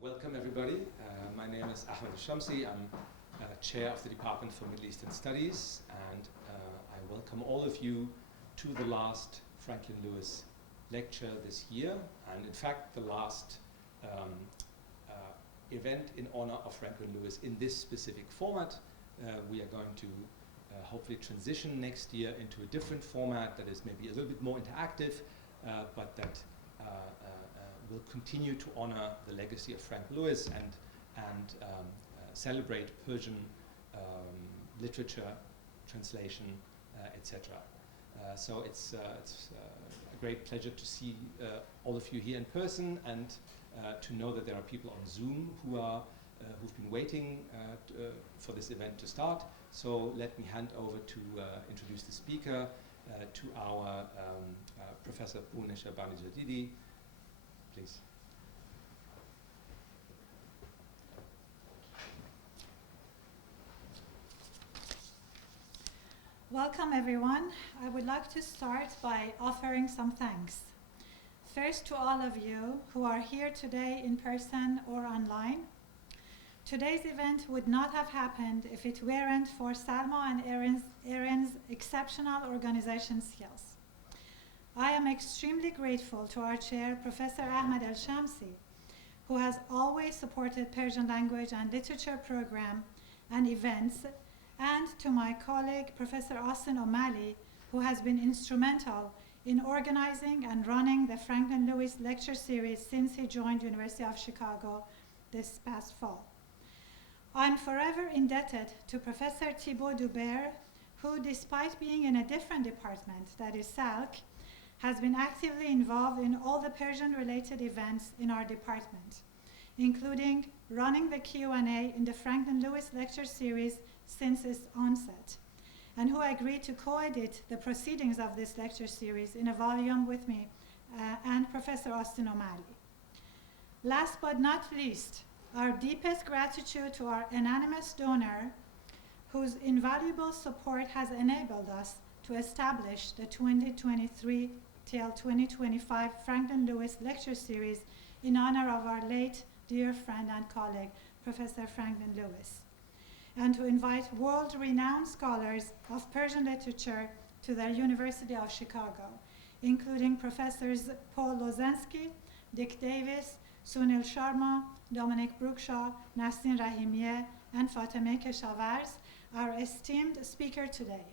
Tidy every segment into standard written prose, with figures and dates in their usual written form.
Welcome everybody. My name is Ahmed Al-Shamsi. I'm chair of the Department for Middle Eastern Studies, and I welcome all of you to the last Franklin Lewis lecture this year, and in fact the last event in honor of Franklin Lewis in this specific format. We are going to hopefully transition next year into a different format that is maybe a little bit more interactive, but that will continue to honor the legacy of Frank Lewis and celebrate Persian literature, translation, etc. So it's a great pleasure to see all of you here in person, and to know that there are people on Zoom who've been waiting for this event to start. So let me hand over to introduce the speaker, to our Professor Poone Shabani Jadidi. Please. Welcome everyone. I would like to start by offering some thanks. First, to all of you who are here today in person or online. Today's event would not have happened if it weren't for Salma and Erin's exceptional organization skills. I am extremely grateful to our chair, Professor Ahmed Al-Shamsi, who has always supported Persian language and literature program and events, and to my colleague, Professor Austin O'Malley, who has been instrumental in organizing and running the Franklin Lewis lecture series since he joined University of Chicago this past fall. I'm forever indebted to Professor Thibaut Dubert, who, despite being in a different department, that is SALC, has been actively involved in all the Persian-related events in our department, including running the Q&A in the Franklin Lewis lecture series since its onset, and who agreed to co-edit the proceedings of this lecture series in a volume with me and Professor Austin O'Malley. Last but not least, our deepest gratitude to our anonymous donor, whose invaluable support has enabled us to establish the 2023 till 2025 Franklin Lewis lecture series in honor of our late dear friend and colleague, Professor Franklin Lewis, and to invite world-renowned scholars of Persian literature to the University of Chicago, including Professors Paul Lozensky, Dick Davis, Sunil Sharma, Dominic Brookshaw, Nasrin Rahimieh, and Fatemeh Keshavarz, our esteemed speaker today.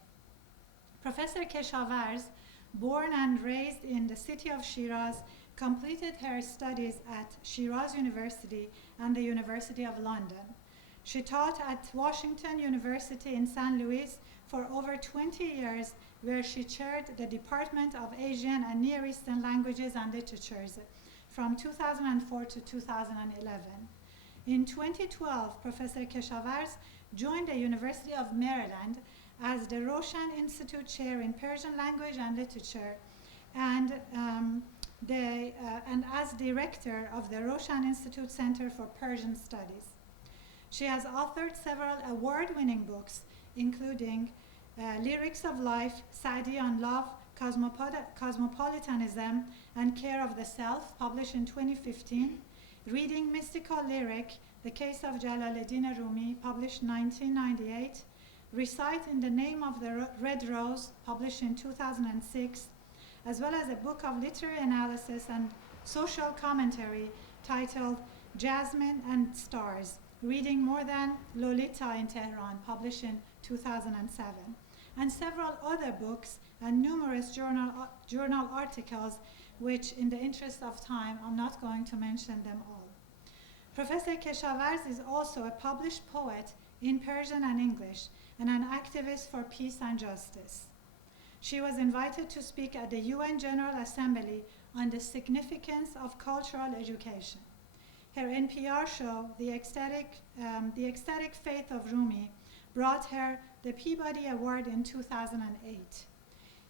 Professor Keshavarz, born and raised in the city of Shiraz, completed her studies at Shiraz University and the University of London. She taught at Washington University in St. Louis for over 20 years, where she chaired the Department of Asian and Near Eastern Languages and Literatures from 2004 to 2011. In 2012, Professor Keshavarz joined the University of Maryland as the Roshan Institute Chair in Persian Language and Literature, and as Director of the Roshan Institute Center for Persian Studies. She has authored several award-winning books, including Lyrics of Life, Saadi on Love, Cosmopolitanism, and Care of the Self, published in 2015, Reading Mystical Lyric, The Case of Jalal Rumi, published in 1998, Recite in the Name of the Red Rose, published in 2006, as well as a book of literary analysis and social commentary titled Jasmine and Stars, Reading More Than Lolita in Tehran, published in 2007, and several other books and numerous journal articles, which in the interest of time, I'm not going to mention them all. Professor Keshavarz is also a published poet in Persian and English, and an activist for peace and justice. She was invited to speak at the UN General Assembly on the significance of cultural education. Her NPR show, The Ecstatic Faith of Rumi, brought her the Peabody Award in 2008.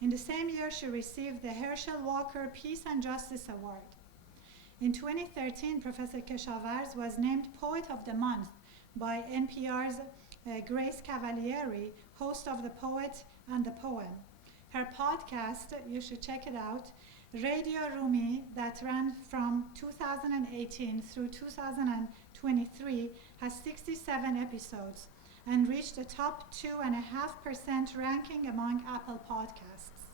In the same year, she received the Herschel Walker Peace and Justice Award. In 2013, Professor Keshavarz was named Poet of the Month by NPR's Grace Cavalieri, host of The Poet and the Poem. Her podcast, you should check it out, Radio Rumi, that ran from 2018 through 2023, has 67 episodes and reached the top 2.5% ranking among Apple Podcasts.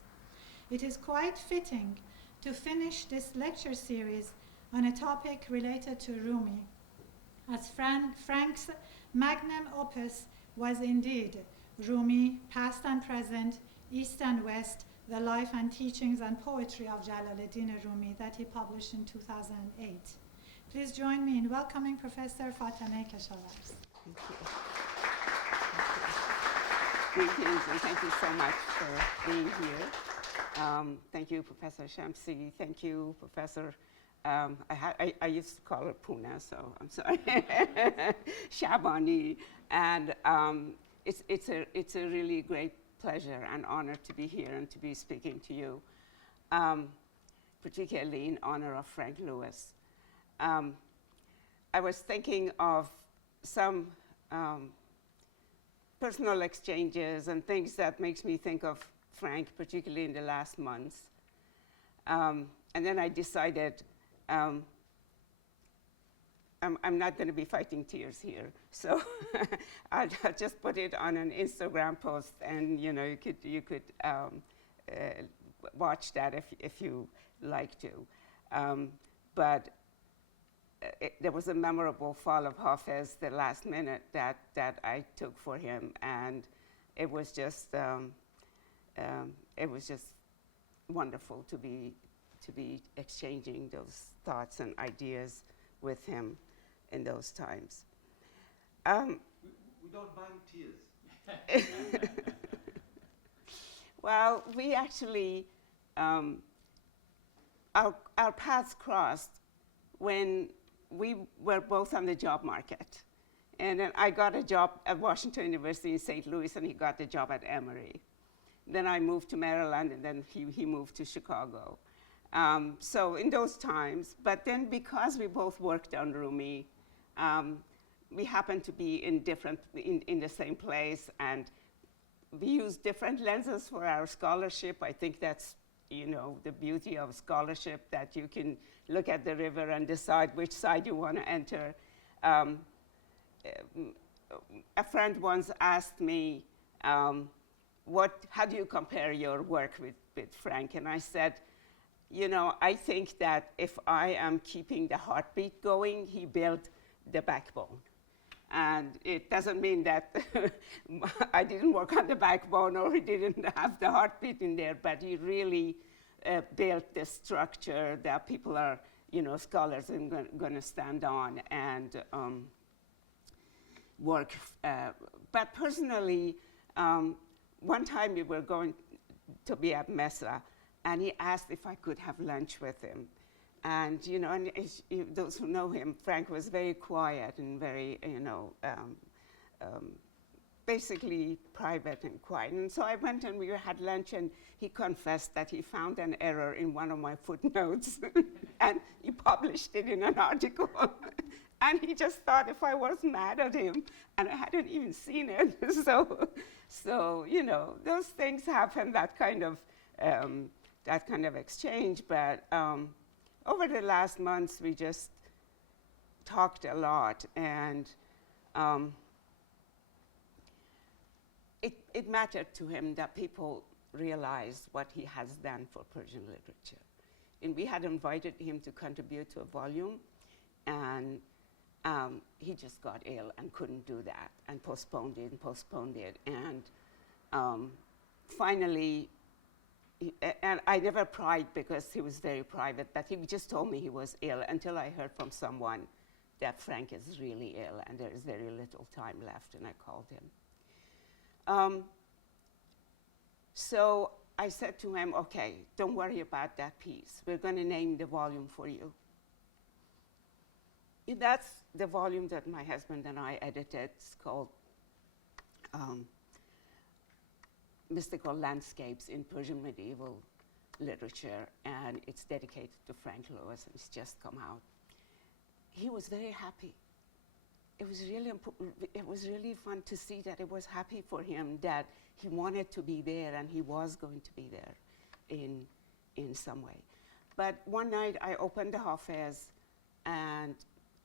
It is quite fitting to finish this lecture series on a topic related to Rumi, as Frank's magnum opus was indeed Rumi, past and present, East and West, the life and teachings and poetry of Jalaluddin Rumi, that he published in 2008. Please join me in welcoming Professor Fatemeh Keshavarz. Thank you. Greetings, and thank you so much for being here. Thank you, Professor Shamsi. Thank you, Professor. I used to call her Puna, so I'm sorry. Shabani, and it's a really great pleasure and honor to be here and to be speaking to you, particularly in honor of Frank Lewis. I was thinking of some personal exchanges and things that makes me think of Frank, particularly in the last months. And then I decided I'm not going to be fighting tears here, so I'll just put it on an Instagram post, and you know you could watch that if you like to. But there was a memorable fall of Hafez the last minute that I took for him, and it was just wonderful to be exchanging those thoughts and ideas with him in those times. We don't mind tears. Well, we actually, our paths crossed when we were both on the job market. And then I got a job at Washington University in St. Louis, and he got the job at Emory. Then I moved to Maryland, and then he moved to Chicago. So in those times, but then because we both worked on Rumi, we happened to be in the same place, and we used different lenses for our scholarship. I think that's, you know, the beauty of scholarship, that you can look at the river and decide which side you want to enter. A friend once asked me, how do you compare your work with Frank? And I said, you know, I think that if I am keeping the heartbeat going, he built the backbone. And it doesn't mean that I didn't work on the backbone or he didn't have the heartbeat in there, but he really built the structure that people are, you know, scholars are going to stand on and work. But personally, one time we were going to be at Mesa, and he asked if I could have lunch with him. And, you know, and those who know him, Frank was very quiet and very, you know, basically private and quiet. And so I went and we had lunch, and he confessed that he found an error in one of my footnotes, and he published it in an article. And he just thought if I was mad at him, and I hadn't even seen it. So you know, those things happen, that kind of exchange. But over the last months, we just talked a lot, and it mattered to him that people realize what he has done for Persian literature. And we had invited him to contribute to a volume, and he just got ill and couldn't do that, and postponed it. And finally, and I never pried because he was very private, but he just told me he was ill until I heard from someone that Frank is really ill and there is very little time left, and I called him. So I said to him, okay, don't worry about that piece. We're going to name the volume for you. That's the volume that my husband and I edited. It's called Mystical Landscapes in Persian Medieval Literature, and it's dedicated to Frank Lewis, and it's just come out. He was very happy. It was really fun to see that it was happy for him, that he wanted to be there and he was going to be there in some way. But one night I opened the Hafiz, and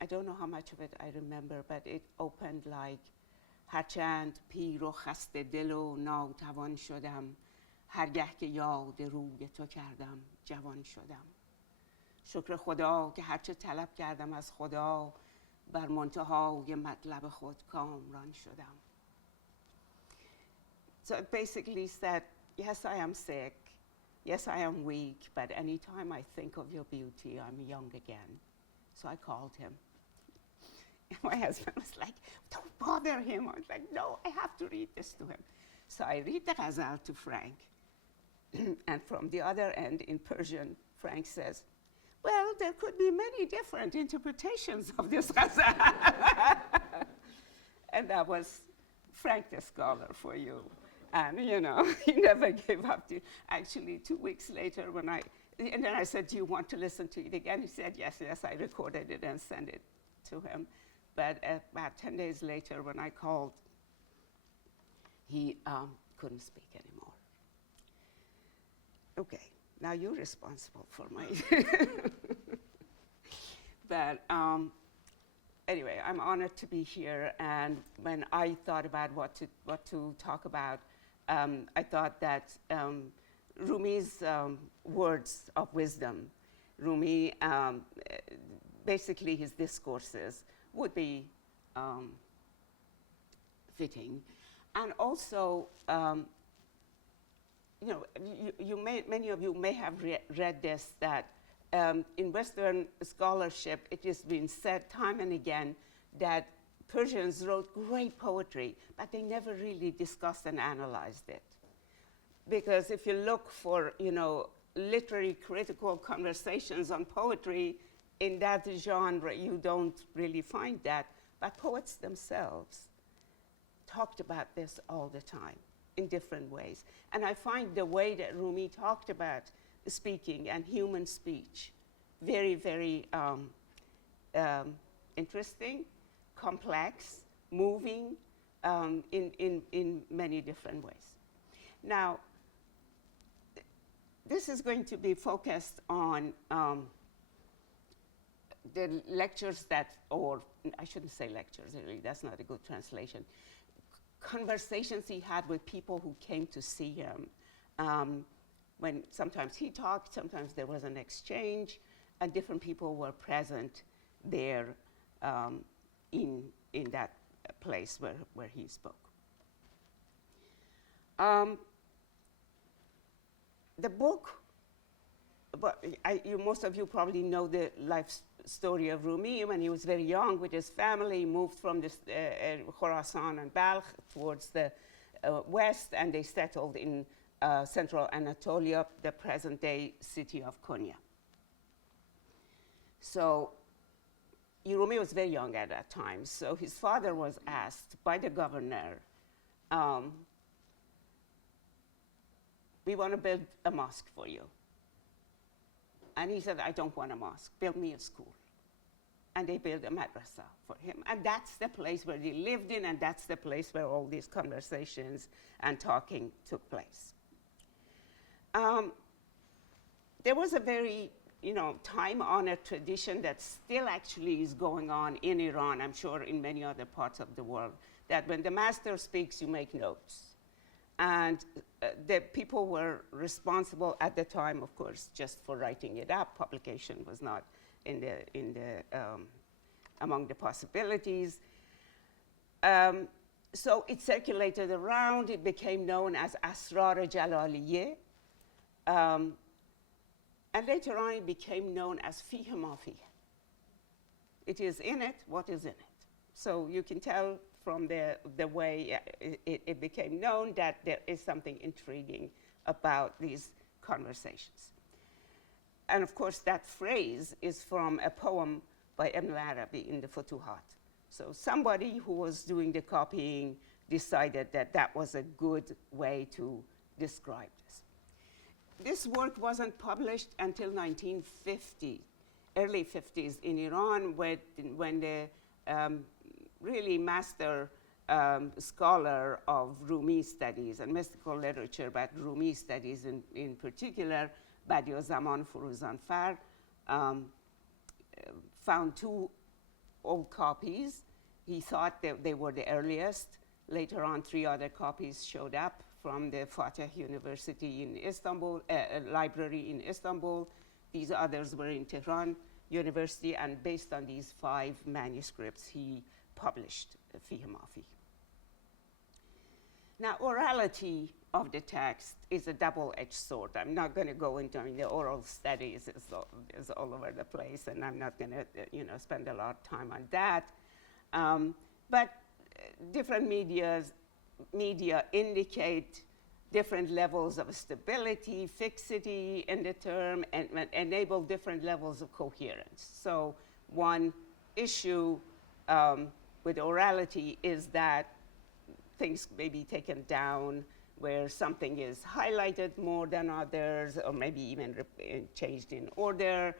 I don't know how much of it I remember, but it opened like هرچند پیر و خسته دل و ناتوان شدم هرگه که یاد روی تو کردم جوان شدم شکر خدا که هرچه طلب کردم از خدا بر منتهای مطلب خود کامران شدم. So it basically said, yes, I am sick, yes, I am weak, but anytime I think of your beauty, I'm young again. So I called him. And my husband was like, don't bother him. I was like, no, I have to read this to him. So I read the ghazal to Frank. And from the other end, in Persian, Frank says, well, there could be many different interpretations of this ghazal. And that was Frank the scholar for you. And, you know, he never gave up. Actually, 2 weeks later, and then I said, do you want to listen to it again? He said, yes, yes. I recorded it and sent it to him. But about 10 days later, when I called, he couldn't speak anymore. Okay, now you're responsible for my... But anyway, I'm honored to be here. And when I thought about what to talk about, I thought that Rumi's words of wisdom, Rumi, basically his discourses, would be fitting. And also, you know, many of you may have read this, that in Western scholarship, it has been said time and again that Persians wrote great poetry, but they never really discussed and analyzed it. Because if you look for, you know, literary critical conversations on poetry, in that genre, you don't really find that. But poets themselves talked about this all the time in different ways. And I find the way that Rumi talked about speaking and human speech very, very interesting, complex, moving in many different ways. Now, this is going to be focused on the lectures that, or I shouldn't say lectures, really, that's not a good translation, conversations he had with people who came to see him. When sometimes he talked, sometimes there was an exchange, and different people were present there in that place where he spoke. The book, but most of you probably know the life story of Rumi. When he was very young with his family, he moved from this, Khorasan and Balkh towards the west, and they settled in central Anatolia, the present-day city of Konya. So Rumi was very young at that time, so his father was asked by the governor, we want to build a mosque for you. And he said, I don't want a mosque, build me a school. And they built a madrasa for him. And that's the place where he lived in, and that's the place where all these conversations and talking took place. There was a very, you know, time-honored tradition that still actually is going on in Iran, I'm sure in many other parts of the world, that when the master speaks, you make notes. And the people were responsible at the time, of course, just for writing it up. Publication was not in the among the possibilities. So it circulated around. It became known as Asrar Jalaliye. And later on, it became known as Fihe ma Fihe. It is in it what is in it. So you can tell from the way it became known that there is something intriguing about these conversations. And of course, that phrase is from a poem by Ibn al-Arabi in the Futuhat. So somebody who was doing the copying decided that that was a good way to describe this. This work wasn't published until 1950, early 50s in Iran, when the really master scholar of Rumi studies and mystical literature, but Rumi studies in particular, Badiou Zaman Furuzanfar, found 2 old copies. He thought that they were the earliest. Later on, 3 other copies showed up from the Fihe University in Istanbul, library in Istanbul. These others were in Tehran University, and based on these 5 manuscripts, he published Fihe Mafi. Now, orality of the text is a double-edged sword. I'm not going to go into, I mean, the oral studies is all over the place, and I'm not going to, spend a lot of time on that. But different media indicate different levels of stability, fixity in the term, and enable different levels of coherence. So one issue with orality is that things may be taken down where something is highlighted more than others, or maybe even changed in order.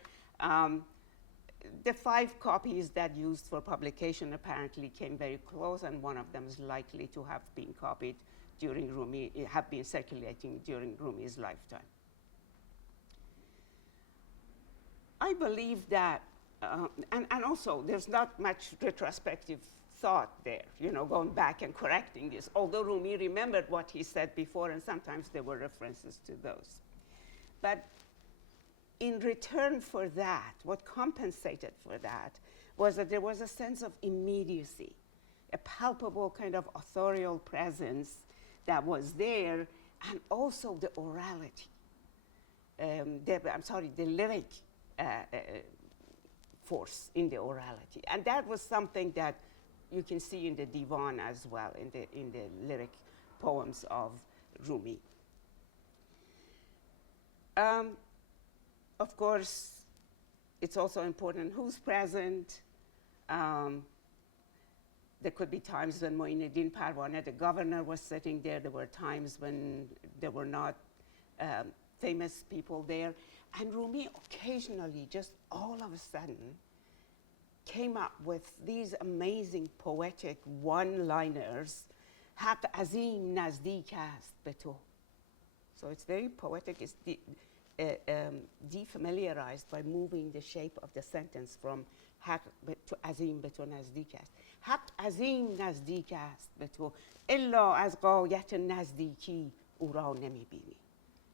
The 5 copies that used for publication apparently came very close, and one of them is likely to have been copied during Rumi, have been circulating during Rumi's lifetime. I believe that, and also there's not much retrospective thought there, going back and correcting this, although Rumi remembered what he said before, and sometimes there were references to those. But in return for that, what compensated for that was that there was a sense of immediacy, a palpable kind of authorial presence that was there, and also the orality, the lyric force in the orality. And that was something that you can see in the Divan as well, in the lyric poems of Rumi. Of course, it's also important who's present. There could be times when Moinuddin Parvaneh, the governor, was sitting there. There were times when there were not famous people there. And Rumi occasionally, just all of a sudden, came up with these amazing poetic one-liners. Hat azim nazdik ast be to. So it's very poetic. It's defamiliarized by moving the shape of the sentence from hat to azim be to nazdik ast. Hat azim nazdik ast be to illa az ghayat nazdiki ou ra nemibini.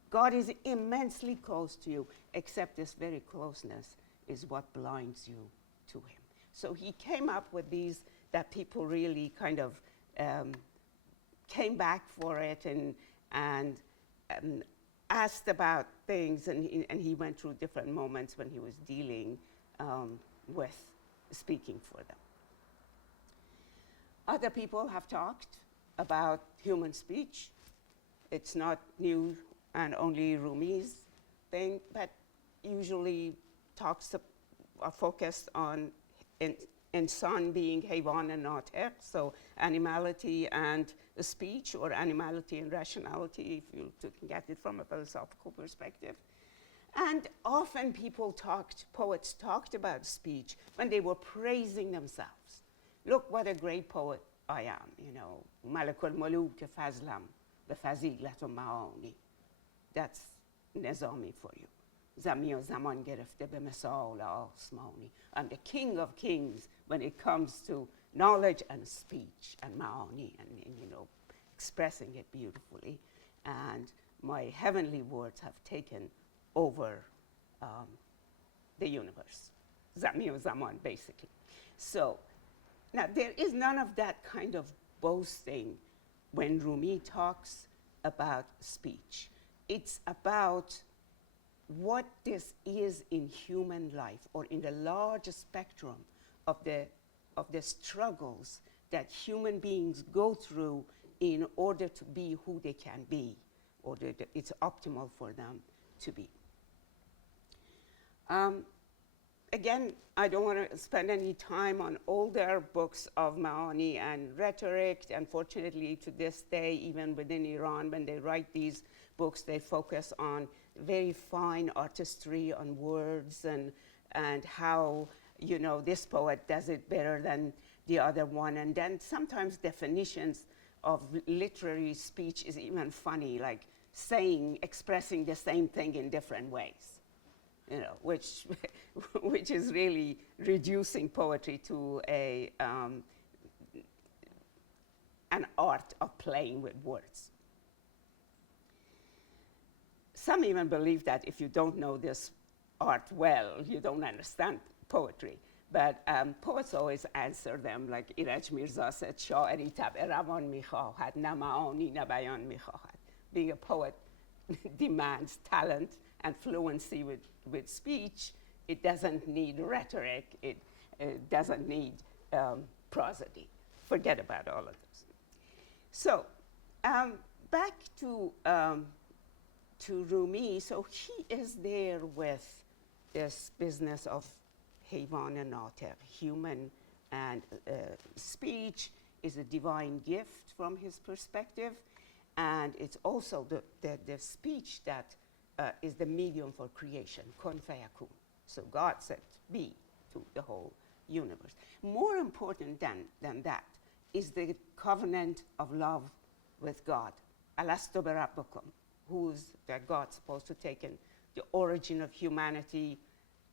God is immensely close to you, except this very closeness is what blinds you to him. So he came up with these that people really kind of came back for it and asked about things, and he went through different moments when he was dealing with speaking for them. Other people have talked about human speech. It's not new and only Rumi's thing, but usually talks are focused on insan being haywan and natiq, so animality and speech, or animality and rationality, if you get it from a philosophical perspective. And often poets talked about speech when they were praising themselves. Look what a great poet I am, Malakul Muluk Fazlam, Befazilat Maoni. That's Nizami for you. Zami o zaman gerefte be misal asmani. I'm the king of kings when it comes to knowledge and speech and maani and expressing it beautifully. And my heavenly words have taken over the universe. Zami o zaman, basically. So now there is none of that kind of boasting when Rumi talks about speech. It's about what this is in human life, or in the large spectrum of the struggles that human beings go through in order to be who they can be, or that it's optimal for them to be. Again, I don't want to spend any time on older books of Maani and rhetoric. Unfortunately, to this day, even within Iran, when they write these books, they focus on very fine artistry on words and how, this poet does it better than the other one. And then sometimes definitions of literary speech is even funny, like saying, expressing the same thing in different ways, you know, which, which is really reducing poetry to an art of playing with words. Some even believe that if you don't know this art well, you don't understand poetry. But poets always answer them like Iraj Mirza said, شاعری طبع روان میخواهد نه معانی نه بیان میخواهد. Being a poet demands talent and fluency with speech. It doesn't need rhetoric. It doesn't need prosody. Forget about all of this. So back to Rumi. So he is there with this business of حیوان ناطق, human, and speech is a divine gift from his perspective, and it's also the speech that is the medium for creation, kun fayakun. So God said be to the whole universe. More important than that is the covenant of love with God. Alastu birabbukum, who's that God supposed to take in the origin of humanity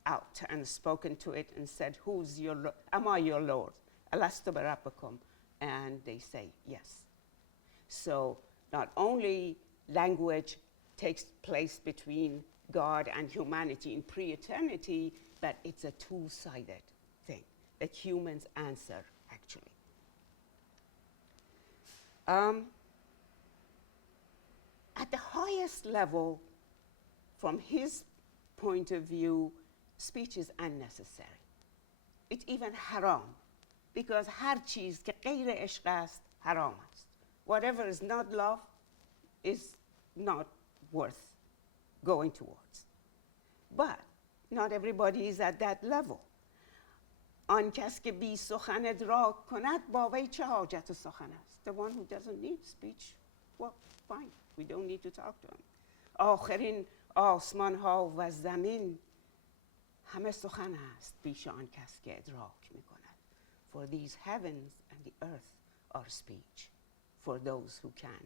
out and spoken to it and said, who's your Lord? Am I your Lord? Alastu birabbukum. And they say yes. So not only language takes place between God and humanity in pre-eternity, but it's a two-sided thing that humans answer, actually. At the highest level, from his point of view, speech is unnecessary. It's even haram, because هر چیز که غیر عشق است حرام است. Whatever is not love is not worth going towards. But not everybody is at that level. آن کس که بی سخن ادراک کند با وی چه حاجت سخن است. The one who doesn't need speech, well, fine, we don't need to talk to him. آخرین آسمان ها و زمین همه سخن است پیش آن کس که ادراک می کند. For these heavens and the earth are speech for those who can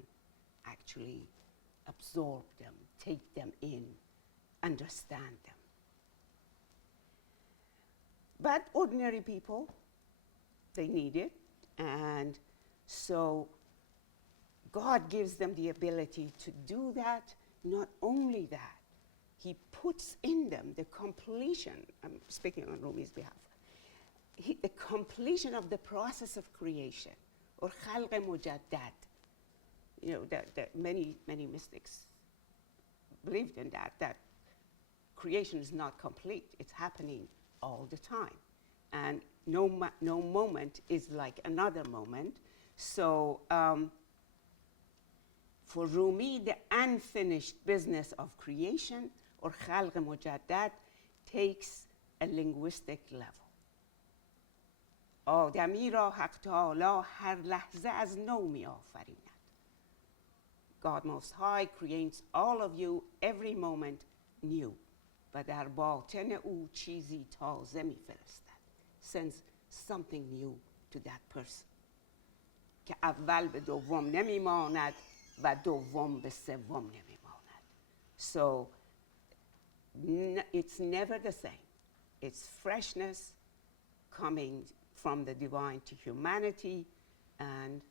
actually absorb them, take them in, understand them. But ordinary people, they need it, and so God gives them the ability to do that. Not only that, he puts in them the completion, I'm speaking on Rumi's behalf, the completion of the process of creation, or خلق مجدد. You know, that many mystics believed in that creation is not complete. It's happening all the time. And no moment is like another moment. So for Rumi, the unfinished business of creation, or خلق مجدد, takes a linguistic level. آدمی را حق تعالی هر لحظه از نو می آفریند. God Most High creates all of you every moment new. و در باطن او چیزی تازه می فرستد. Sends something new to that person. که اول به دوم نمی ماند و دوم به سوم نمی ماند. So it's never the same. It's freshness coming from the divine to humanity, and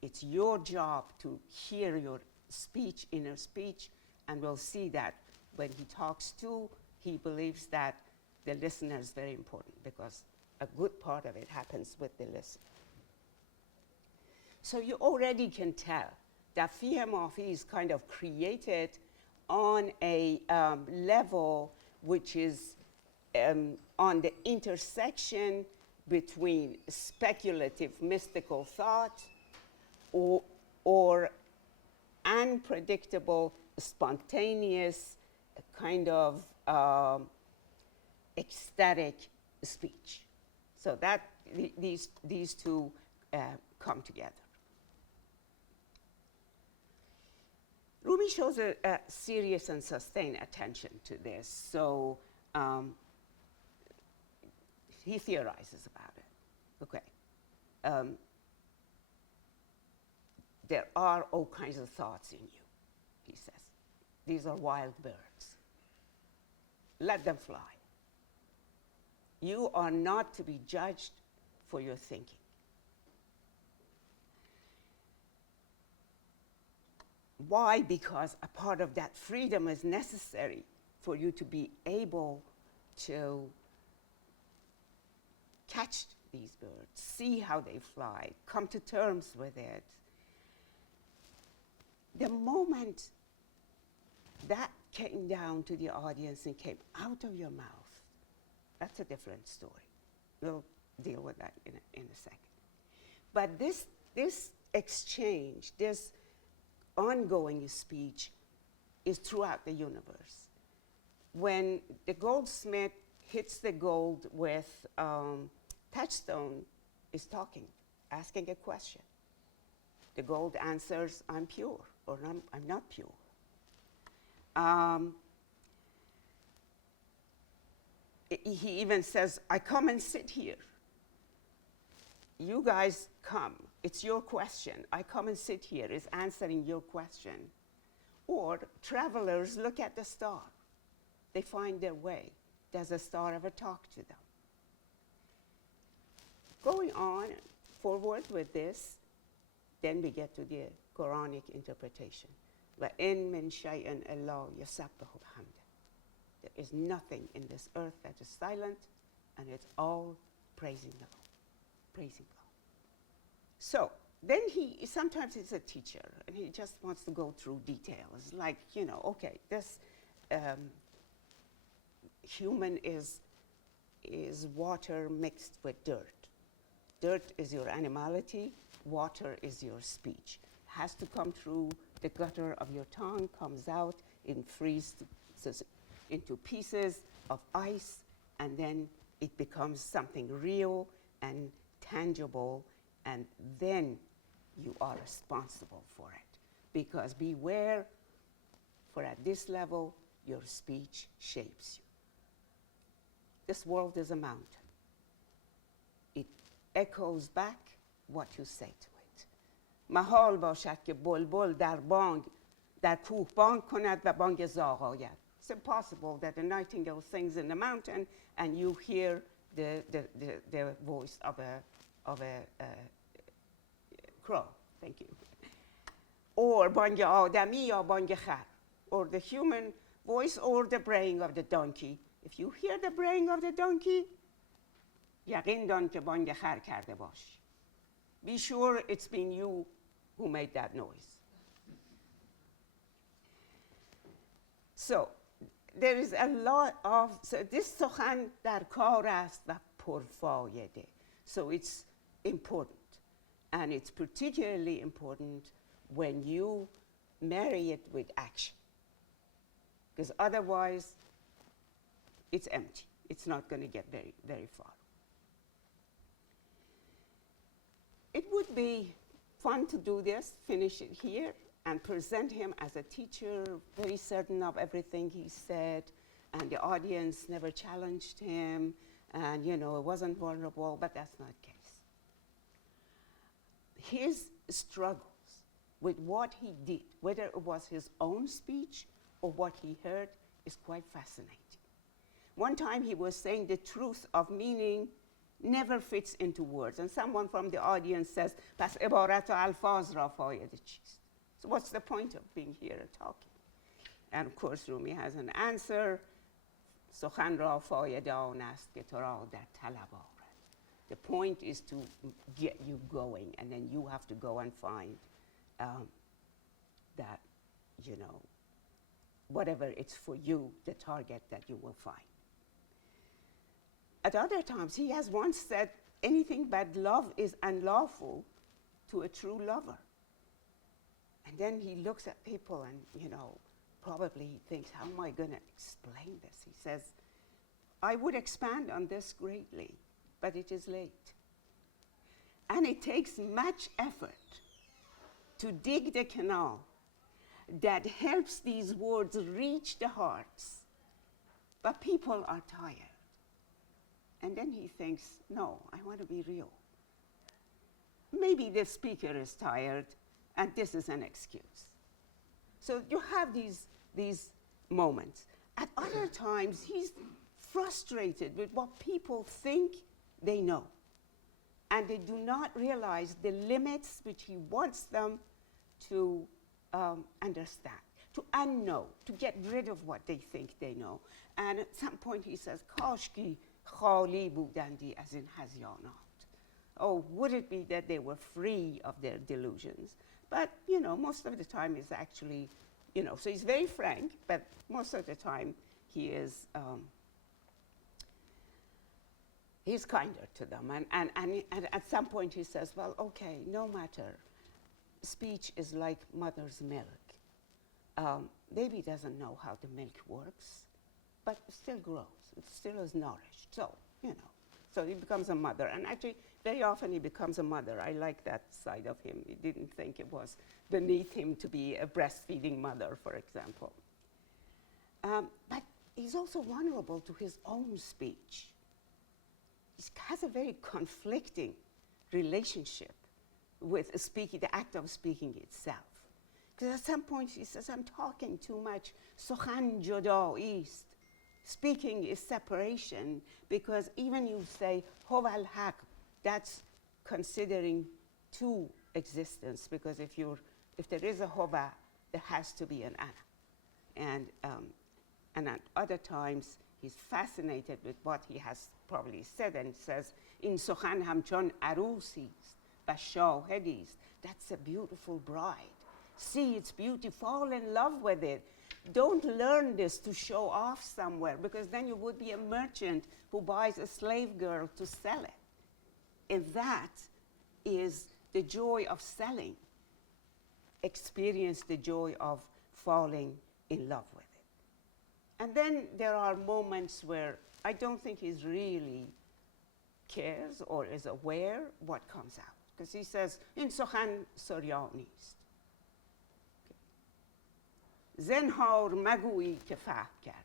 it's your job to hear your speech, inner speech, and we'll see that when he talks too, he believes that the listener is very important because a good part of it happens with the listener. So you already can tell that Fihe Mafi is kind of created on a level which is on the intersection between speculative mystical thought or unpredictable, spontaneous, kind of ecstatic speech. So that these two come together. Rumi shows a serious and sustained attention to this. So he theorizes about it. Okay. There are all kinds of thoughts in you. he says. These are wild birds. Let them fly. You are not to be judged for your thinking. Why? Because a part of that freedom is necessary for you to be able to catch these birds, see how they fly, come to terms with it. The moment that came down to the audience and came out of your mouth, that's a different story. We'll deal with that in a second. But this exchange, this ongoing speech is throughout the universe. When the goldsmith hits the gold with touchstone, is talking, asking a question. The gold answers, I'm pure, or I'm not pure. He even says, I come and sit here. You guys come. It's your question. I come and sit here. It's answering your question. Or travelers look at the star. They find their way. Does the star ever talk to them? Going on forward with this, then we get to the Quranic interpretation. وَإِن مِّن شَيْءٍ إِلَّا يُسَبِّحُ بِحَمْدِهِ. There is nothing in this earth that is silent, and it's all praising God. Praising God. So then sometimes he's a teacher, and he just wants to go through details, like, okay, this human is water mixed with dirt. Dirt is your animality, water is your speech. Has to come through the gutter of your tongue, comes out, it freezes into pieces of ice, and then it becomes something real and tangible, and then you are responsible for it. Because beware, for at this level, your speech shapes you. This world is a mountain. It echoes back what you say to it. محال باشد که بلبل در کوه بانگ کند و بانگ زاغ آید. It's impossible that a nightingale sings in the mountain and you hear the voice of a crow. Thank you. Or بانگ آدمی یا بانگ خر. Or the human voice or the braying of the donkey. If you hear the braying of the donkey, یقین دان که بانگ خر کرده باش. Be sure it's been you who made that noise. So there is a lot of, so this سخن در کار است و پرفایده. So it's important. And it's particularly important when you marry it with action. Because otherwise, it's empty. It's not going to get very, very far. It would be fun to do this, finish it here, and present him as a teacher, very certain of everything he said, and the audience never challenged him, and it wasn't vulnerable, but that's not the case. His struggles with what he did, whether it was his own speech or what he heard, is quite fascinating. One time he was saying the truth of meaning never fits into words. And someone from the audience says, پس عبارت و الفاظ را فایده چیست? So what's the point of being here and talking? And of course Rumi has an answer. سخن را فایده آن است که تو را در طلب آورد. The point is to get you going, and then you have to go and find that, whatever it's for you, the target that you will find. At other times, he has once said, anything but love is unlawful to a true lover. And then he looks at people and, probably he thinks, how am I going to explain this? He says, I would expand on this greatly, but it is late. And it takes much effort to dig the canal that helps these words reach the hearts. But people are tired. And then he thinks, no, I want to be real. Maybe the speaker is tired, and this is an excuse. So you have these moments. At other times, he's frustrated with what people think they know. And they do not realize the limits which he wants them to understand, to unknow, to get rid of what they think they know. And at some point he says, "Kashki khali budandi as in hazyanat." Oh, would it be that they were free of their delusions? But, most of the time is actually, so he's very frank, but most of the time he is, he's kinder to them. And at some point he says, well, okay, no matter. Speech is like mother's milk. Baby doesn't know how the milk works, but it still grows. It still is nourished. So, so he becomes a mother. And actually, very often he becomes a mother. I like that side of him. He didn't think it was beneath him to be a breastfeeding mother, for example. But he's also vulnerable to his own speech. He has a very conflicting relationship with speaking, the act of speaking itself. Because at some point he says, I'm talking too much. Sukhan juda ist. Speaking is separation, because even you say, Hoval haq, that's considering two existence, because if there is a hova, there has to be an ana. And at other times, he's fascinated with what he has probably said, and says, in sukhan hamchon arusist, ba shahedist, that's a beautiful bride. See its beauty, fall in love with it. Don't learn this to show off somewhere, because then you would be a merchant who buys a slave girl to sell it. And that is the joy of selling. Experience the joy of falling in love with it. And then there are moments where I don't think he really cares or is aware what comes out. Because he says, in sukhan suryanist. زنهار مگویی که فهم کردم.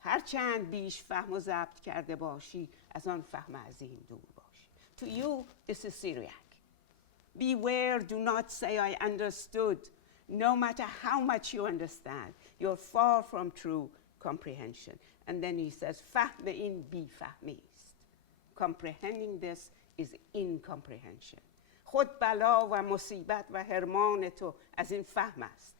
هرچند بیش فهم و ضبط کرده باشی از آن فهم عظیم دور باشی. To you, this is Syriac. Beware, do not say I understood. No matter how much you understand, you're far from true comprehension. And then he says, فهم این بی فهمی است. Comprehending this is incomprehension. خود بلا و مصیبت و حرمان تو از این فهم است.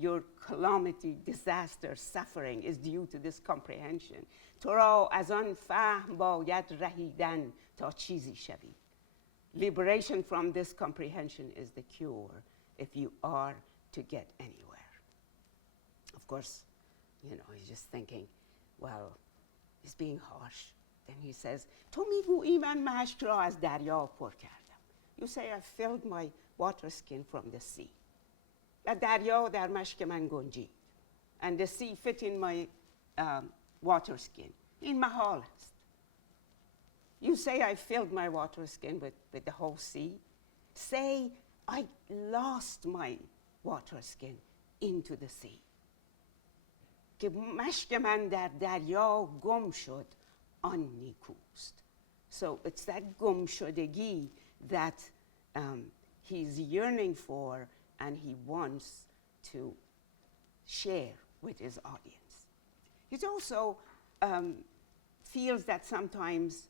Your calamity, disaster, suffering is due to this comprehension. تو را از آن فهم باید رهیدن تا چیزی شوی. Liberation from this comprehension is the cure if you are to get anywhere. Of course, he's just thinking, well, he's being harsh. Then he says, تو میگویی من مشک را از دریا پر کردم. You say I filled my water skin from the sea. دریا در مشک من گنجید. And the sea fit in my water skin. این محال است. You say I filled my water skin with the whole sea. Say I lost my water skin into the sea. که مشک من در دریا گم شد آن نیکوست. So it's that گم شدگی that he's yearning for, and he wants to share with his audience. He also feels that sometimes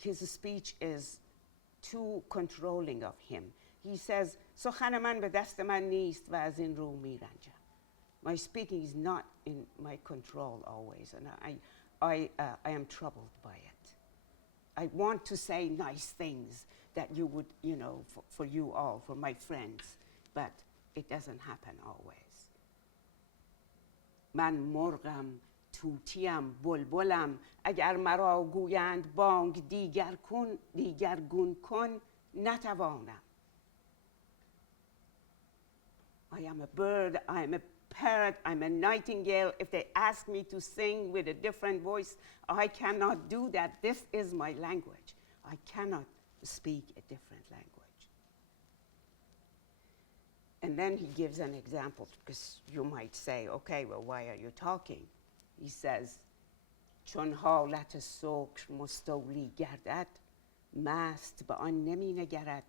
his speech is too controlling of him. He says, سخن من به دست من نیست و از این رو می رنجم. My speaking is not in my control always, and I am troubled by it. I want to say nice things that you would, for you all, for my friends, but it doesn't happen always. من مرغم، طوطیم، بلبلم، اگر مرا گویند بانگ دیگرگون کن نتوانم. I am a bird, I am a parrot, I'm a nightingale. If they ask me to sing with a different voice, I cannot do that. This is my language. I cannot speak a different language. And then he gives an example, because you might say, okay, well, why are you talking? He says, چون حالت سکر مستولی گردد مست به آن نمی نگرد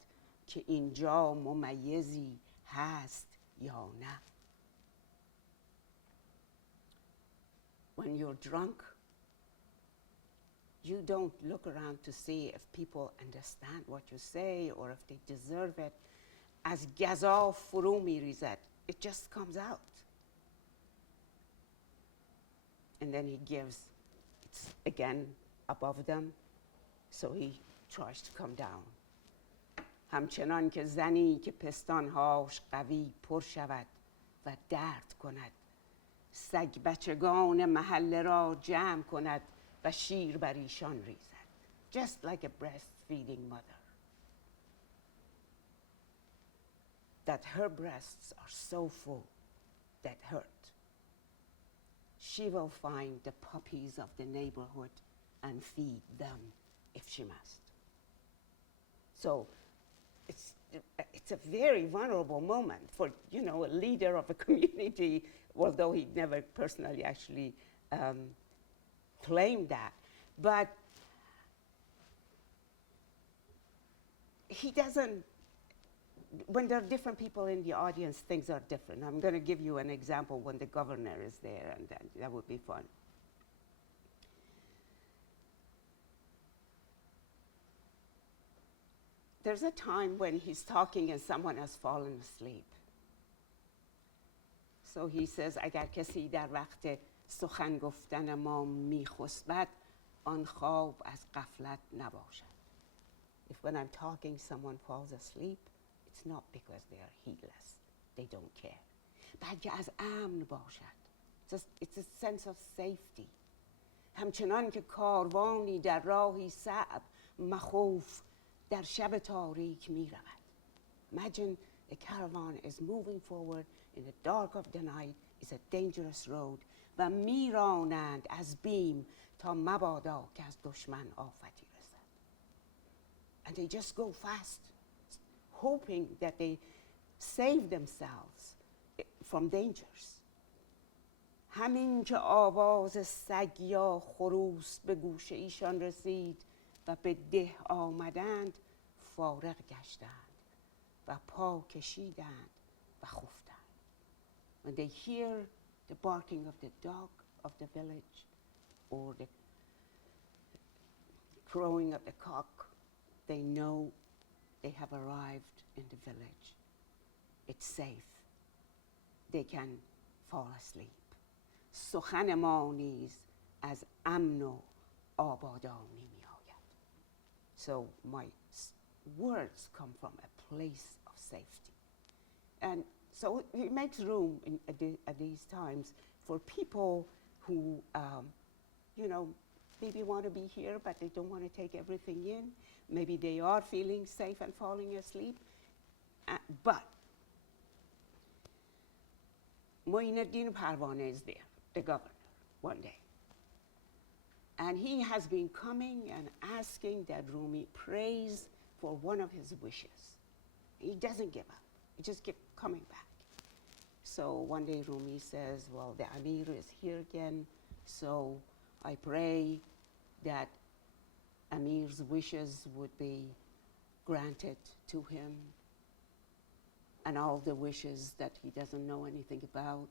که اینجا ممیزی هست یا نه. When you're drunk, you don't look around to see if people understand what you say or if they deserve it. از گزاف فرو میریزد. It just comes out. And then he gives, it's again above them, so he tries to come down. همچنان که زنی که پستانهاش قوی پر شود و درد کند، سگ بچگان محله را جمع کند و شیر بر ایشان ریزد. Just like a breastfeeding mother. That her breasts are so full that hurt. She will find the puppies of the neighborhood and feed them if she must. So it's a very vulnerable moment for, you know, a leader of a community, although he never personally actually claimed that. But he doesn't, when there are different people in the audience, things are different. I'm going to give you an example when the governor is there, and that would be fun. There's a time when he's talking and someone has fallen asleep. So he says, اگر کسی در وقت سخن گفتن ما میخسبد، آن خواب از غفلت نباشد. If when I'm talking someone falls asleep, it's not because they are heedless. They don't care. بلکه از امن باشد. It's a sense of safety. همچنان که کاروانی در راهی صعب مخوف در شب تاریک می رود. Imagine a caravan is moving forward in the dark of the night. It's a dangerous road. و می رانند از بیم تا مبادا که از دشمن آفتی رسد. And they just go fast, hoping that they save themselves from dangers. همین که آواز سگ یا خروس به گوش ایشان رسید و به ده آمدند، فارغ گشتند و پا کشیدند و خفتند. When they hear the barking of the dog of the village or the crowing of the cock, they know they have arrived in the village. It's safe. They can fall asleep. سخن ما نیز از امن و آبادانی می آید. So my words come from a place of safety. And so it makes room at these times for people who, you know, maybe want to be here, but they don't want to take everything in. Maybe they are feeling safe and falling asleep. But Muinuddin Parvane is there, the governor, one day. And he has been coming and asking that Rumi prays for one of his wishes. He doesn't give up. He just keeps coming back. So one day Rumi says, well, the Amir is here again, so I pray that Amir's wishes would be granted to him, and all the wishes that he doesn't know anything about,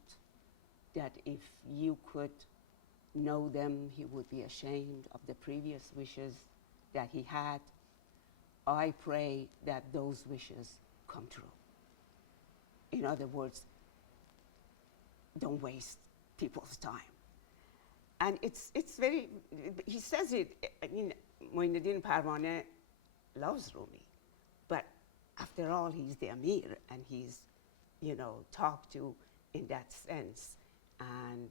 that if you could know them, he would be ashamed of the previous wishes that he had. I pray that those wishes come true. In other words, don't waste people's time. And it's very, he says it, I mean, Muinuddin Parvane loves Rumi, but after all, he's the Amir, and he's, you know, talked to in that sense. And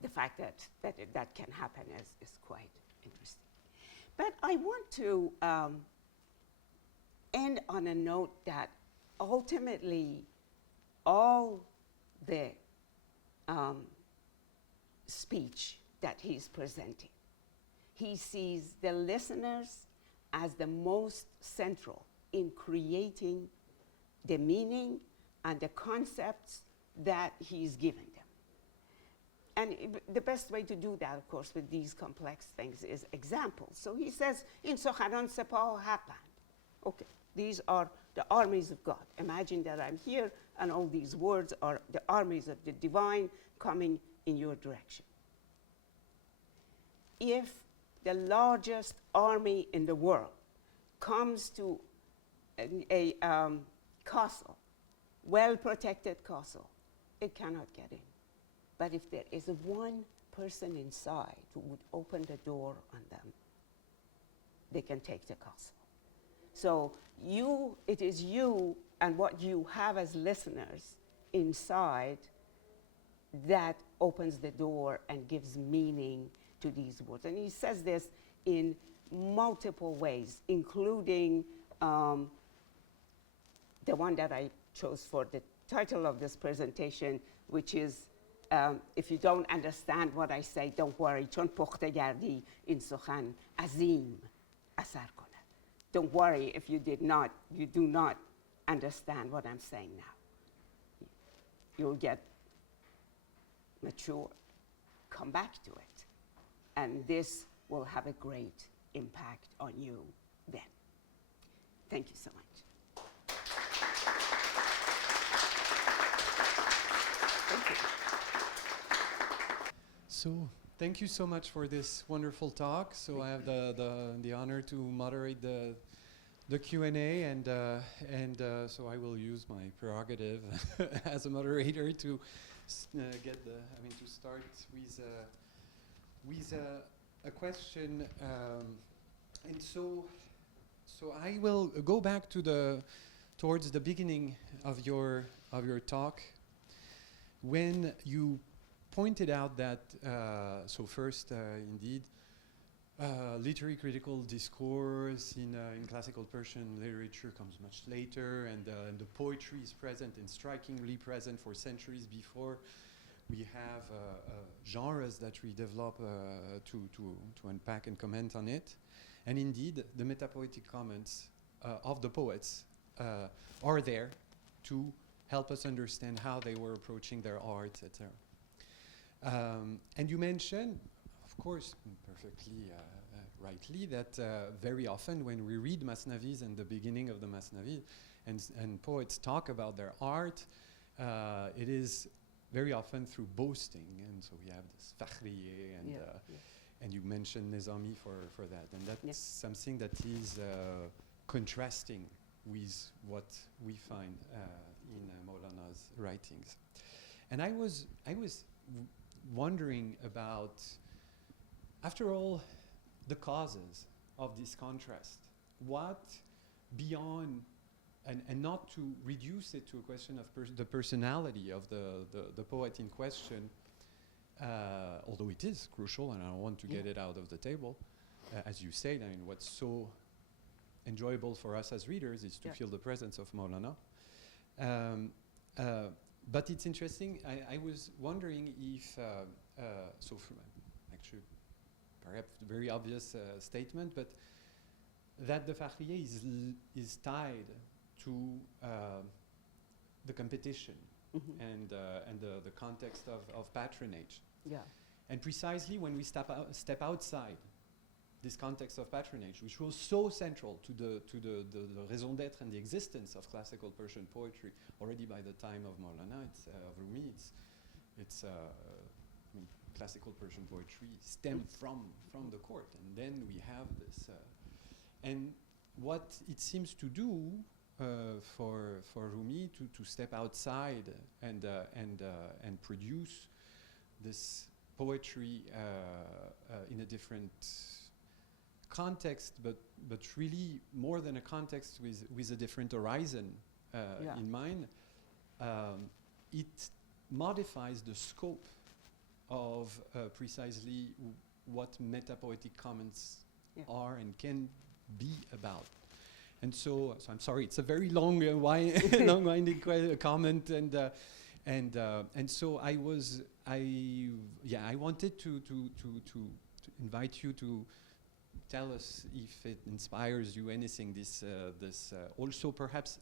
the fact that can happen is quite interesting. But I want to end on a note that ultimately all the speech that he's presenting, he sees the listeners as the most central in creating the meaning and the concepts that he's giving them. And the best way to do that, of course, with these complex things is examples. So he says, in سخنان سپاه حقند. Okay, these are the armies of God. Imagine that I'm here and all these words are the armies of the divine coming in your direction. If the largest army in the world comes to a castle, well-protected castle, it cannot get in. But if there is one person inside who would open the door on them, they can take the castle. So it is you and what you have as listeners inside that opens the door and gives meaning to these words. And he says this in multiple ways, including the one that I chose for the title of this presentation, which is, if you don't understand what I say, don't worry, چون پخته گردی این سخن عظیم اثر کند. Don't worry if you do not understand what I'm saying now. You'll get mature, come back to it, and this will have a great impact on you then. Thank you so much. Thank you. So, thank you so much for this wonderful talk. So I have the honor to moderate the Q&A, and so I will use my prerogative as a moderator to to start with a question. And so I will go back towards the beginning of your talk, when you pointed out that first indeed literary critical discourse in classical Persian literature comes much later, and the poetry is present and strikingly present for centuries before we have genres that we develop to unpack and comment on it. And indeed, the metapoetic comments of the poets are there to help us understand how they were approaching their art, etc. And you mentioned, of course, perfectly rightly, that very often when we read Masnavis and the beginning of the Masnavi, and poets talk about their art, it is very often through boasting. And so we have this Fihe, and you mentioned Nizami for that. And that's something that is contrasting with what we find in Maulana's writings. And I was wondering about, after all, the causes of this contrast. What beyond, and not to reduce it to a question of the personality of the poet in question, although it is crucial, and I don't want to get it out of the table, as you said. I mean, what's so enjoyable for us as readers is to feel the presence of Maulana. But it's interesting, I was wondering if, actually, perhaps a very obvious statement, but that the Fihe is tied to the competition and the context of patronage. Yeah. And precisely when we step outside this context of patronage, which was so central to the raison d'être and the existence of classical Persian poetry already by the time of Maulana, of Rumi, classical Persian poetry stemmed from the court, and then we have this. And what it seems to do for Rumi to step outside and produce this poetry in a different context, but really more than a context with a different horizon in mind, it modifies the scope of precisely what metapoetic comments are and can be about. And so I'm sorry, it's a very long-winded comment, and so I wanted to invite you to tell us if it inspires you anything. This also perhaps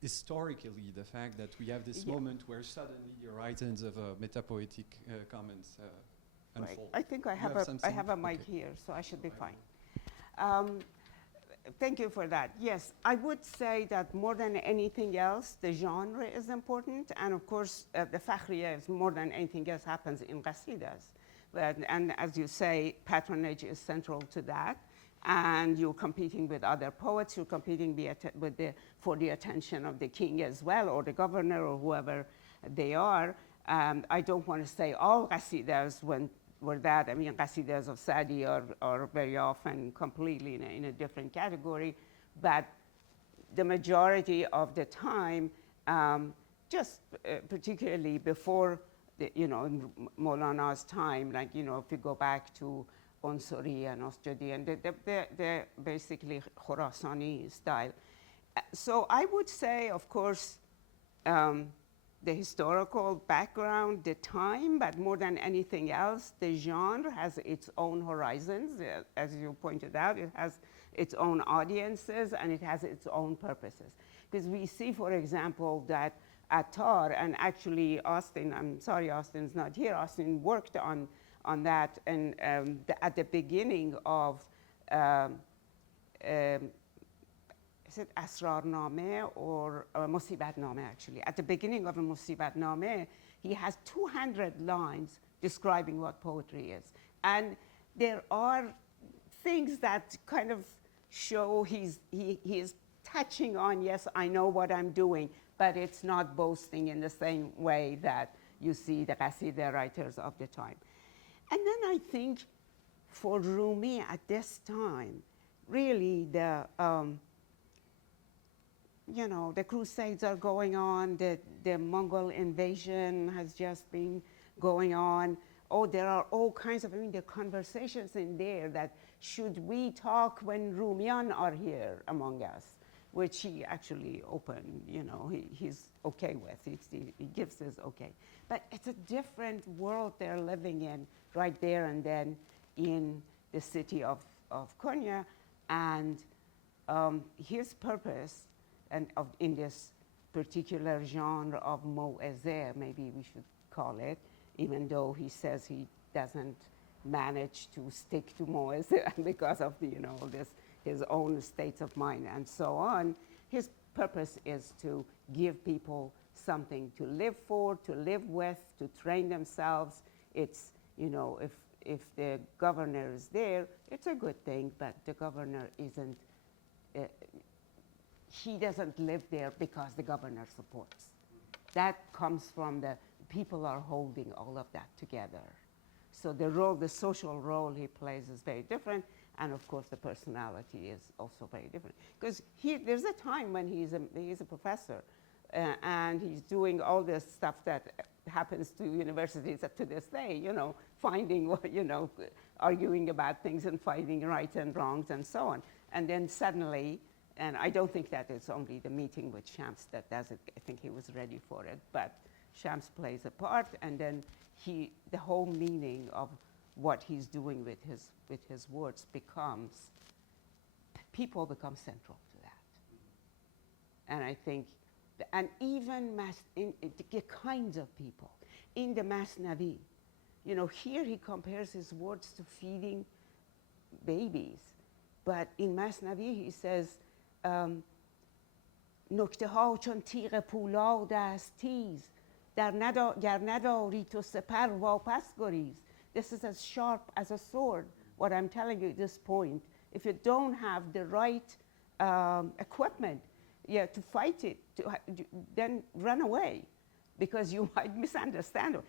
historically, the fact that we have this moment where suddenly the horizons of metapoetic comments unfold. I think I have a mic here, so I should be fine. Thank you for that. Yes, I would say that more than anything else, the genre is important. And of course, the fakhriya is more than anything else happens in qasidas. And as you say, patronage is central to that. And you're competing with other poets, you're competing for the attention of the king as well, or the governor, or whoever they are. I don't want to say all qasidas were that. I mean, qasidas of Sadi are very often completely in a different category, but the majority of the time, particularly before, in Maulana's time, like, if you go back to Ansari and Osjadi, and they're basically Khorasani style. So I would say, of course, the historical background, the time, but more than anything else, the genre has its own horizons. As you pointed out, it has its own audiences and it has its own purposes. Because we see, for example, that Attar, and actually Austin, I'm sorry Austin's not here, Austin worked on that, and at the beginning of is it Asrarname or Musibatname, actually? At the beginning of a Musibatname, he has 200 lines describing what poetry is. And there are things that kind of show he is touching on, yes, I know what I'm doing, but it's not boasting in the same way that you see the qasida writers of the time. And then I think for Rumi at this time, really the Crusades are going on, the Mongol invasion has just been going on. Oh, there are all kinds of, there are conversations in there that should we talk when Rumian are here among us, which he actually opened, he's okay with, he gives his okay. But it's a different world they're living in right there and then in the city of Konya, and his purpose in this particular genre of mo'ezeh, maybe we should call it, even though he says he doesn't manage to stick to mo'ezeh because of his own states of mind and so on. His purpose is to give people something to live for, to live with, to train themselves. It's, if the governor is there, it's a good thing, but the governor isn't, he doesn't live there because the governor supports. That comes from the people are holding all of that together. So the role, the social role he plays is very different, and of course the personality is also very different. Because there's a time when he's a professor, and he's doing all this stuff that happens to universities up to this day, finding, arguing about things and finding right and wrongs and so on. And then suddenly, and I don't think that it's only the meeting with Shams that does it, I think he was ready for it, but Shams plays a part, and then the whole meaning of what he's doing with his words becomes, people become central to that. And I think, and even the kinds of people, in the Masnavi, here he compares his words to feeding babies, but in Masnavi he says, نکته ها چون تیغ پولاد است تیز گر نداری تو سپر واپس گریز. This is as sharp as a sword, what I'm telling you at this point. If you don't have the right equipment to fight it, then run away, because you might misunderstand him.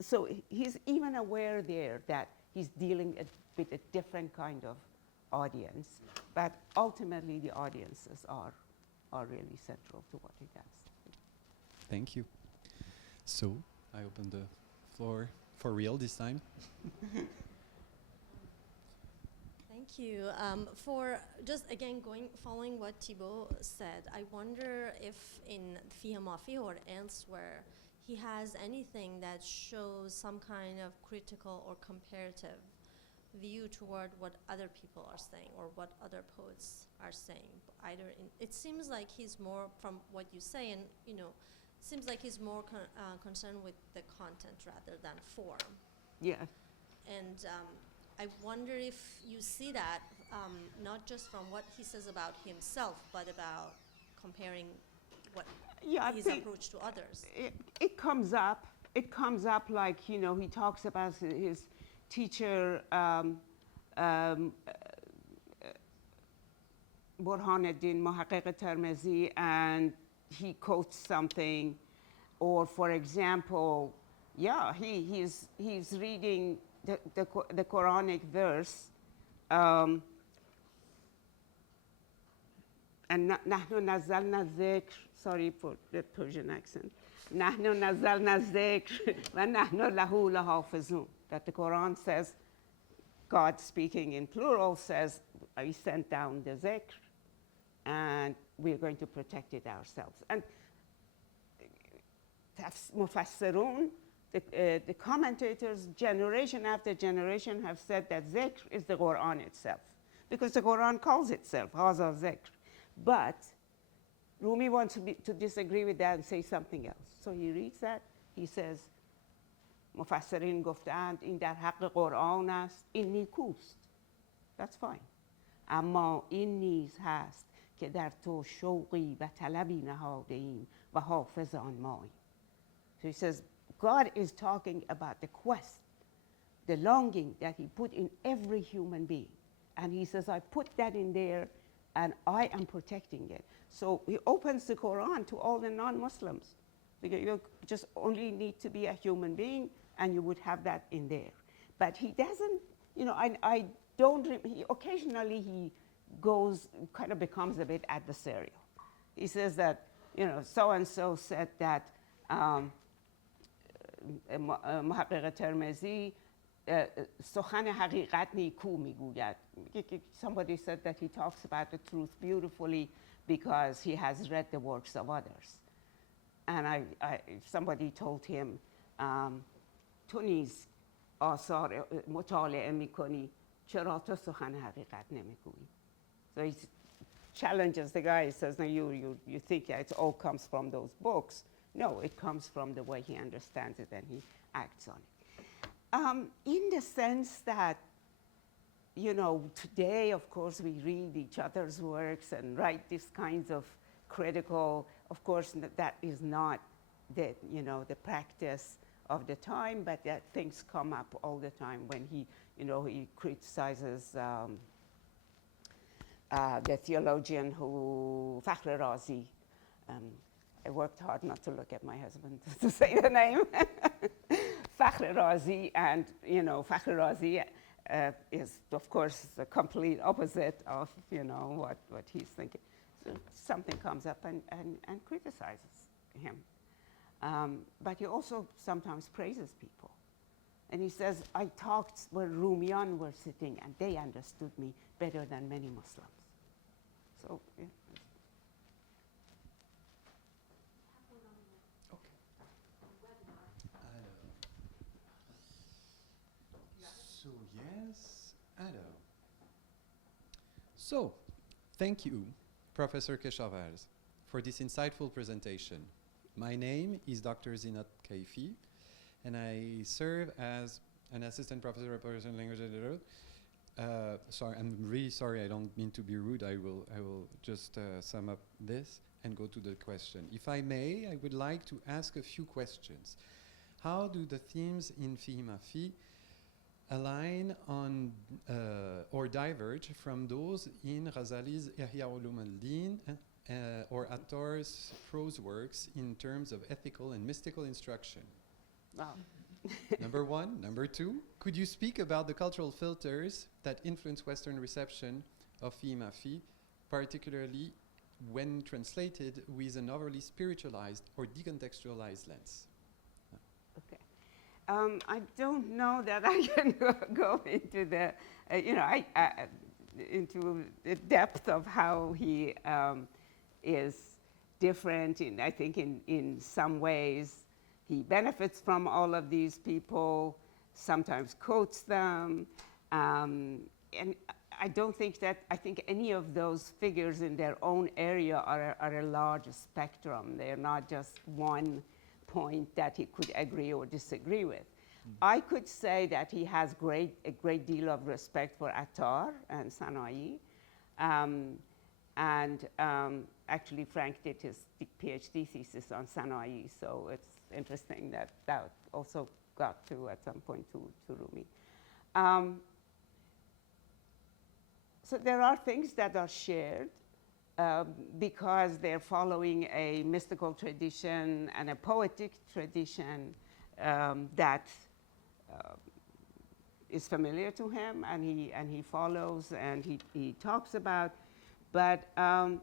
So he's even aware there that he's dealing with a different kind of audience, but ultimately the audiences are really central to what he does. Thank you. So I open the floor for real this time. Thank you. For just again following what Thibaut said, I wonder if in Fihe Mafi or elsewhere he has anything that shows some kind of critical or comparative view toward what other people are saying or what other poets are saying. It seems like he's more, from what you say, and seems like he's more concerned with the content rather than form. Yeah. And I wonder if you see that not just from what he says about himself, but about comparing what Yeah, I his think approach to others. it comes up. It comes up like, he talks about his teacher, Burhanuddin Muhaqqiq Tirmizi, and he quotes something, or for example, he's reading the Quranic verse, and نحن نزلنا الذكر, sorry for the Persian accent, نحن نزلنا الذكر ونحن له لحافظون, that the Quran says, God speaking in plural says, I sent down the zikr and we're going to protect it ourselves. And Mufassirun, the commentators, generation after generation, have said that zikr is the Quran itself, because the Quran calls itself Haza zikr. But Rumi wants to disagree with that and say something else. So he reads that, he says, مفسرین گفتند این در حق قرآن است، این نیکوست. That's fine. اما این نیز هست که در تو شوقی و طلبی نهاده ایم و حافظ آن ماییم. So he says, God is talking about the quest, the longing that he put in every human being. And he says, I put that in there and I am protecting it. So he opens the Quran to all the non-Muslims. Because you just only need to be a human being and you would have that in there. But he doesn't, I don't, occasionally he goes, kind of becomes a bit adversarial. He says that, so-and-so said that محقق ترمذی سخن حقیقت نیکو میگوید. Somebody said that he talks about the truth beautifully because he has read the works of others. And somebody told him, تو نیز آثار مطالعه میکنی، چرا تو سخن حقیقت نمیگویی؟ So he challenges the guy. He says, no, you think it all comes from those books. No, it comes from the way he understands it and he acts on it. In the sense that, today, of course, we read each other's works and write these kinds of critical, of course, that is not the practice of the time, but that things come up all the time when he criticizes the theologian Fakhr Razi. I worked hard not to look at my husband to say the name. Fakhr Razi, and Fakhr Razi is, of course, the complete opposite of what he's thinking. So something comes up and criticizes him. But he also sometimes praises people. And he says, I talked where Rumiyan were sitting and they understood me better than many Muslims. So, yeah. So, yes, hello. So, thank you, Professor Keshavarz, for this insightful presentation. My name is Dr. Zinat Kaifi, and I serve as an assistant professor of Persian language and literature. Sorry, I'm really sorry, I don't mean to be rude. I will just sum up this and go to the question. If I may, I would like to ask a few questions. How do the themes in Fihe Mafi align on or diverge from those in Ghazali's Ihya Ulum al-Din or Attar's prose works in terms of ethical and mystical instruction? Wow. Number one. Number two, could you speak about the cultural filters that influence Western reception of Fihe Mafi, particularly when translated with an overly spiritualized or decontextualized lens? Okay. I don't know that I can go into the, into the depth of how he is different. I think in some ways he benefits from all of these people, sometimes quotes them, and I don't think that, I think any of those figures in their own area are a large spectrum. They're not just one point that he could agree or disagree with. I could say that he has a great deal of respect for Attar and Sanai. Actually, Frank did his PhD thesis on Sanai, so it's interesting that that also got to, at some point, to Rumi. So there are things that are shared because they're following a mystical tradition and a poetic tradition that is familiar to him, and he follows and he talks about. But I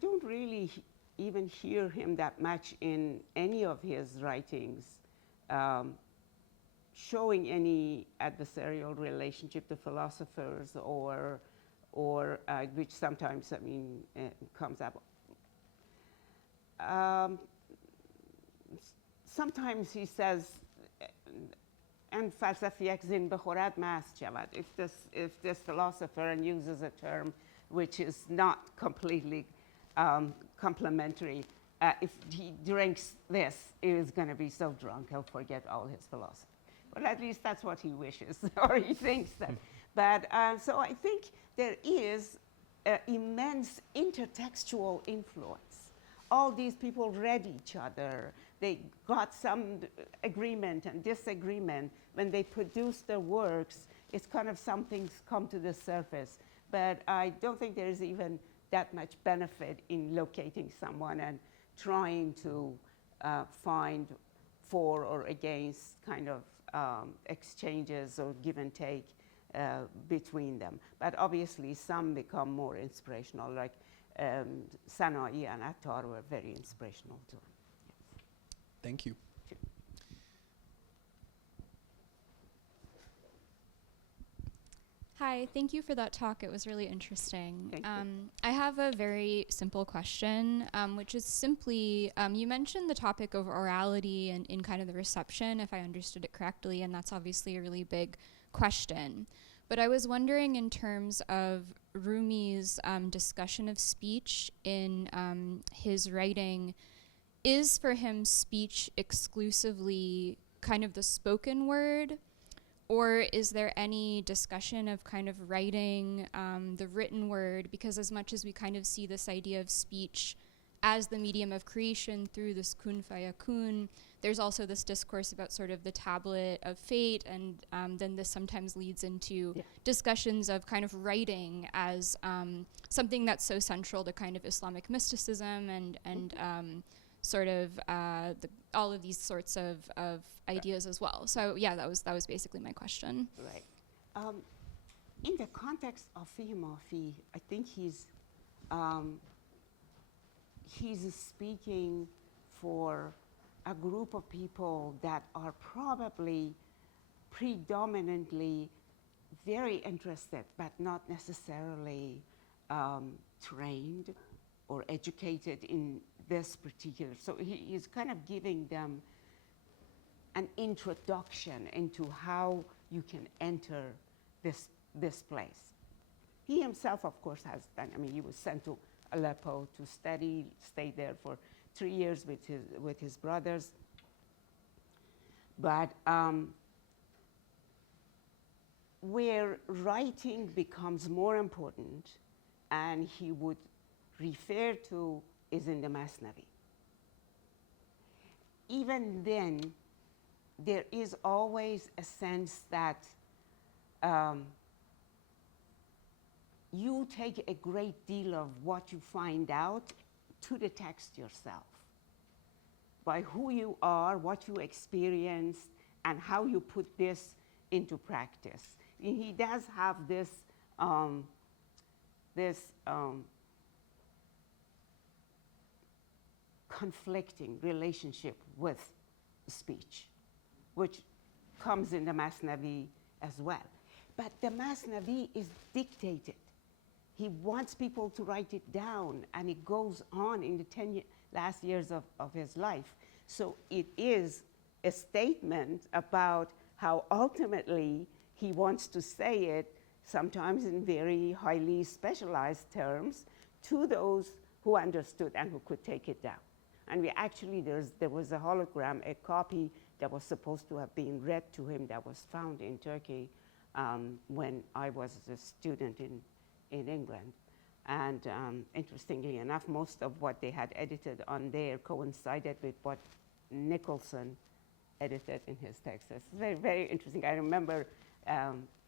don't really even hear him that much in any of his writings showing any adversarial relationship to philosophers or which sometimes, I mean, comes up. Sometimes he says, and falsafiyak zin bekhorad mast shavad. If this philosopher, and uses a term which is not completely complimentary, if he drinks this, he is going to be so drunk he'll forget all his philosophy. Well, at least that's what he wishes, or he thinks that. But so I think there is immense intertextual influence. All these people read each other. They got some agreement and disagreement. When they produce their works, it's kind of something's come to the surface. But I don't think there's even that much benefit in locating someone and trying to find for or against kind of exchanges or give and take between them. But obviously some become more inspirational, like Sanai and Attar were very inspirational to him. Yes. Thank you. Sure. Hi, thank you for that talk. It was really interesting. Thank you. I have a very simple question, which is simply, you mentioned the topic of orality and in kind of the reception, if I understood it correctly, and that's obviously a really big question. But I was wondering, in terms of Rumi's discussion of speech in his writing, is for him speech exclusively kind of the spoken word? Or is there any discussion of kind of writing, the written word? Because as much as we kind of see this idea of speech as the medium of creation through this kun fayakun, there's also this discourse about sort of the tablet of fate, and then this sometimes leads into discussions of kind of writing as something that's so central to kind of Islamic mysticism and sort of all of these sorts of ideas as well. So yeah, that was basically my question. Right. In the context of Fihe Mafi, I think he's speaking for a group of people that are probably predominantly very interested, but not necessarily trained or educated in this particular. So he is kind of giving them an introduction into how you can enter this place. He himself, of course, has done. I mean, he was sent to Aleppo to study, stayed there for 3 years with his brothers. But where writing becomes more important, and he would refer to, is in the Masnavi. Even then, there is always a sense that you take a great deal of what you find out to the text yourself, by who you are, what you experienced, and how you put this into practice. And he does have this conflicting relationship with speech, which comes in the Masnavi as well. But the Masnavi is dictated. He wants people to write it down, and it goes on in the last years of his life. So it is a statement about how ultimately he wants to say it, sometimes in very highly specialized terms, to those who understood and who could take it down. And we actually, there was a hologram, a copy that was supposed to have been read to him that was found in Turkey when I was a student in England. And interestingly enough, most of what they had edited on there coincided with what Nicholson edited in his text. It's very, very interesting. I remember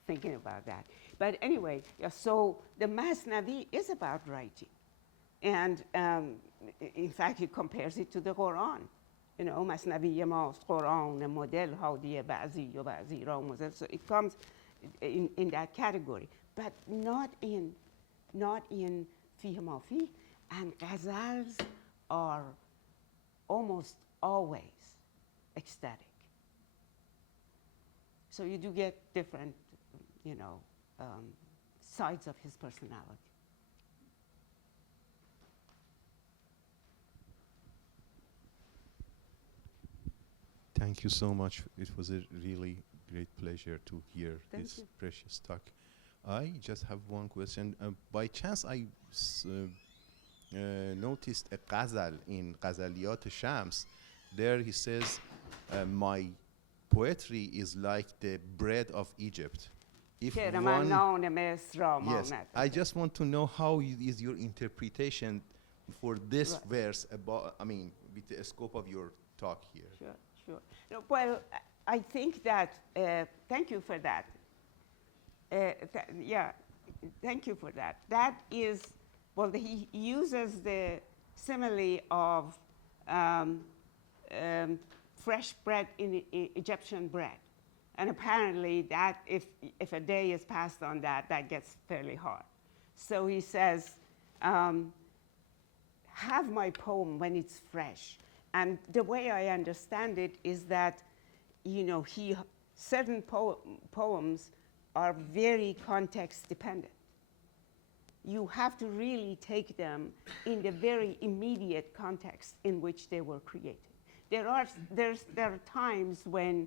thinking about that. But anyway, yeah, so the Masnavi is about writing. And in fact, he compares it to the Quran. You know, Masnavi mast, Quran, a model, hawdiye ba'zi yo ba'zi ra model. So it comes in that category, but not in Fihe ma Fihe. And ghazals are almost always ecstatic. So you do get different, you know, sides of his personality. Thank you so much. It was a really great pleasure to hear this precious talk. I just have one question. By chance, I noticed a ghazal in Ghazaliyat Shams. There he says, my poetry is like the bread of Egypt. If one, yes, I just want to know how is your interpretation for this verse about, I mean, with the scope of your talk here. Sure, sure. No, well, I think that, thank you for that. Yeah, thank you for that. That is, well, he uses the simile of fresh bread in Egyptian bread. And apparently that, if a day is passed on that, that gets fairly hard. So he says, have my poem when it's fresh. And the way I understand it is that, you know, certain poems are very context dependent. You have to really take them in the very immediate context in which they were created. There are times when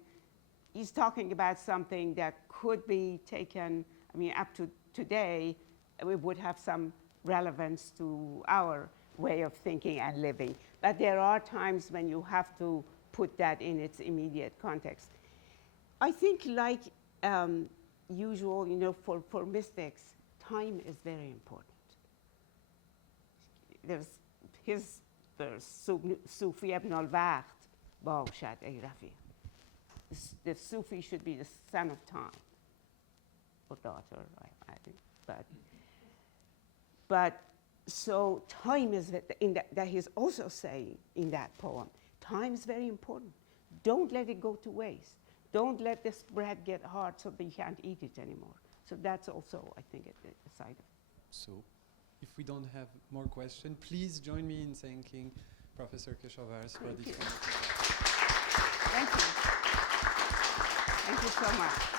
he's talking about something that could be taken, I mean, up to today, it would have some relevance to our way of thinking and living. But there are times when you have to put that in its immediate context. I think, like usual, you know, for mystics, time is very important. There's his verse, Sufi ibn al-Waqt, bashad ay rafi. The Sufi should be the son of time, or daughter, I think. But so time is that he's also saying in that poem, time is very important. Don't let it go to waste. Don't let this bread get hard so that you can't eat it anymore. So that's also, I think, a side of it. So, if we don't have more questions, please join me in thanking Professor Keshavars for this. Thank you. Thank you so much.